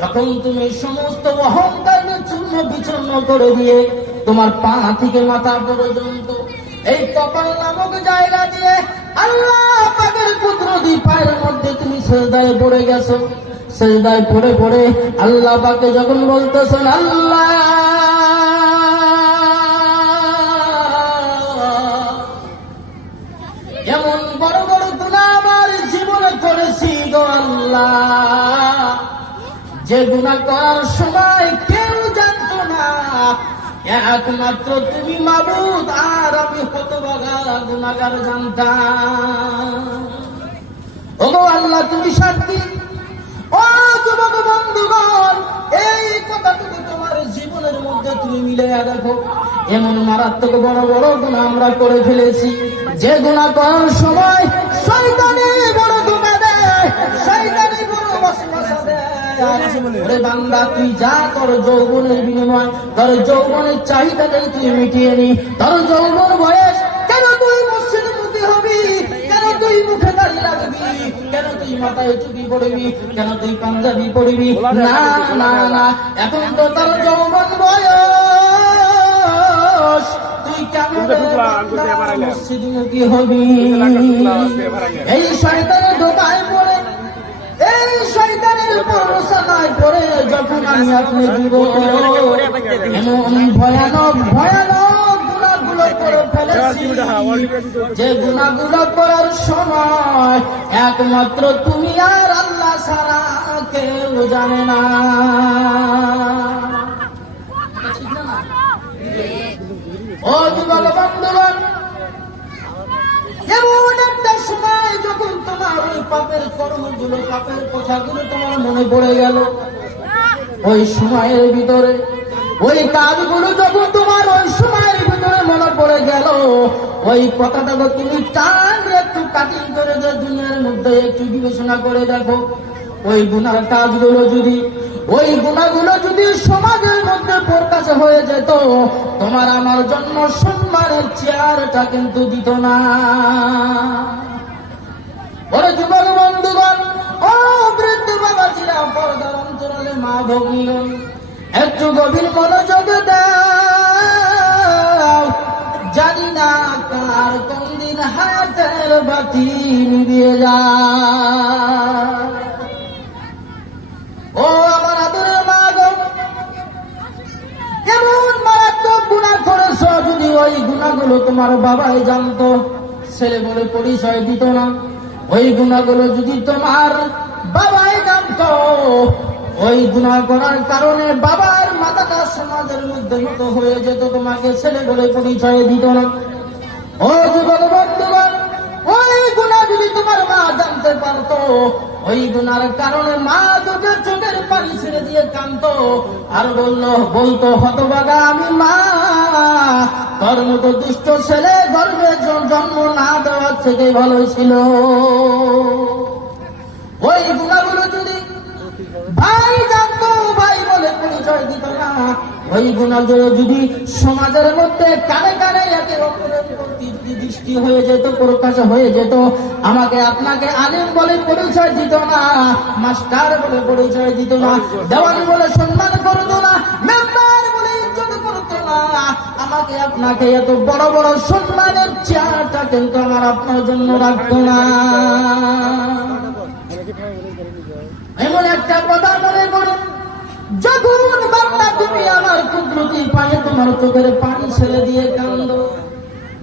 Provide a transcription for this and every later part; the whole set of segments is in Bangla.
যখন তুমি সমস্ত অহংকারকে চূর্ণ বিচূর্ণ করে দিয়ে তোমার পা থেকে মাথা পর্যন্ত এই কপাল নামক জায়গা দিয়ে আল্লাহ পাকের কুদরতি পায়ের মধ্যে তুমি সিজদায় পড়ে গেছো। সিজদায় পড়ে পড়ে আল্লাহ পাকে যখন বলতেছেন আল্লাহ এমন বড় বড় গুনাহ আমার জীবনে করেছি গো আল্লাহ, যে গুনাহ করার সময় কেউ জানতো না, একমাত্র তুমি মাবুদ আর আমি হতভাগা গুনাহগার জানতাম। ওগো আল্লাহ তুমি সাক্ষী। ও যুবক বন্ধুগণ, এই কথাটুকু তোমার জীবনের মধ্যে তুমি মিলাইয়া দেখো। এমন মারাত্মক বড় বড় গুনাহ আমরা করে ফেলেছি, যে গুনাহ করার সময় শয়তানে বড় ধোঁকা দেয়, শয়তানে বড় ওয়াসওয়াসা দেয়। ওরে বান্দা, তুই যা তোর যৌবনের বিনিময়, তোর যৌবনের চাহিদাটাই তুই মিটিয়ে নি। তোর যৌবন বয়স, কেন তুই মসজিদে মুখী হবি? কেন তুই মুখে দাঁড়িয়ে রাখবি? কেন তুই মাথায় টুপি পড়বি? কেন তুই পাঞ্জাবি পড়বি? না না না, এখন তো তোর যৌবন বয়স, তুই কেমন মসজিদে মুখী হবি? এই শয়তানের ধোঁকায় পড়ে, এই শয়তানের প্ররোচনায় পড়ে যখন আমি আপনি জীবন এমন ভয়ানক ভয়ানক গুনাহগুলো করে ফেলেছি, যে গুনাহগুলো করার সময় একমাত্র তুমি আর আল্লাহ ছাড়া কেউ জানে না। ও যুবক বন্ধুগণ, এমন একটা সময় যখন তোমার ওই পাপের কর্মগুলো, পাপের কথাগুলো তোমার মনে পড়ে গেল, ওই সময়ের ভিতরে ওই কাজগুলো যখন তোমার ওই সময়ের ভিতরে মনে পড়ে গেল, ওই কথাটা তো তুমি টান একটু কাটিং করে যে দুনিয়ার মধ্যে একটু বিবেচনা করে দেখো। ওই গুনার কাজগুলো যদি, ওই গুনাহগুলো যদি সমাজের মধ্যে প্রকাশ হয়ে যেত, তোমার আমার জন্য সম্মানের চেয়ারটা কিন্তু দিত না। বড় যুবক বন্ধুগণ, ও বৃদ্ধ বাবাজিরা, পর্দার অন্তরালে মা ভগ্নীগণ, একটু গভীর মনোযোগ দাও। জানি না কার কোন দিন হাতের বাতি নিভিয়ে যায়। ও আমার আদরের মা গো, এমন মারাত্মক গুনাহ করেছ, যদি ওই গুনাহগুলো তোমার বাবাই জানতো, ছেলে বলে পরিচয় দিত না, ওই গুনাহগুলো যদি তোমার বাবাই জানতো, ওই গুনাহ করার কারণে বাবার মাথাটা সমাজের মধ্যে মতো হয়ে যেত, তোমাকে ছেলে বলে পরিচয় দিত না। ও যুবক বন্ধুগণ, ওই গুনাহ যদি তোমার মা জানতে পারতো, ওই গুনার কারণে মা দুটো চোখের পানি ছেড়ে দিয়ে কাঁদতো আর বলতো হতভাগা আমি মা, তোর মতো দুষ্ট ছেলে গর্ভে জন্ম না দেওয়ার থেকে ভালো ছিল। ওই গুনাহগুলো যদি ভাই জানতো, ভাই বলে পরিচয় দিত না। ওই গুনাহগুলো যদি সমাজের মধ্যে কানে কানে একে অপরের প্রতি দৃষ্টি হয়ে যেত, প্রকাশ হয়ে যেত, আমাকে আপনাকে আলেম বলে পরিচয় দিত না, মাস্টার বলে পরিচয় দিত না, দেওয়ানি বলে সম্মান করতো না, মেম্বার বলে ইজ্জত করতো না, আমাকে আপনাকে এত বড় বড় সম্মানের চেয়ারটা কিন্তু আমার আপনার জন্য রাখতো না। এমন একটা কথা মনে করো, যখন বান্দা তুমি আমার কুদরতি পায়ে তোমার চোখের পানি ছেড়ে দিয়ে কান্দো,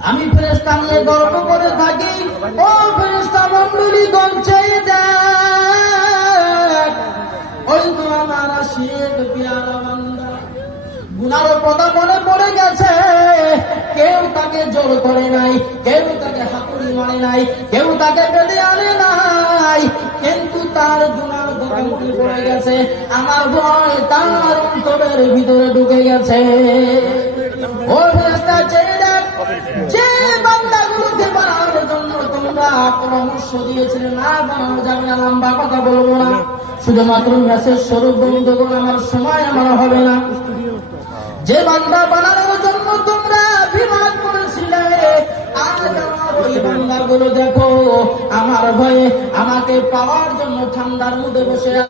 আমি ফেরেশতা নিয়ে গর্ব করে থাকি। ও ফেরেশতা মণ্ডলী গঞ্চে দেখ, ওই তো আমার আশিক পিয়ারা বান্দা, গুনার কথা মনে পড়ে গেছে, কেউ তাকে জোর করে নাই, কেউ তাকে হাতুড়ি মারে নাই, কেউ তাকে বেঁধে আনে নাই, কিন্তু তার গুনার কথা মনে পড়ে গেছে, আমার ভয় তার অন্তরের ভিতরে ঢুকে গেছে। ও ফেরেশতা চেয়ে দেখ, যে বান্দাগুলোকে বানানোর জন্য তোমরা পরামর্শ দিয়েছিলে না বানানো যাবে না, লম্বা কথা বলবো না, শুধুমাত্র মেসেজ স্বরূপ বন্ধুগণ, আমার সময় আমার হবে না। যে বান্দা বানানোর জন্য তোমরা বিমান করেছিলে, আজ আমার ওই বান্দাগুলো দেখো আমার ভয়ে আমাকে পাওয়ার জন্য ঠান্ডার মধ্যে বসে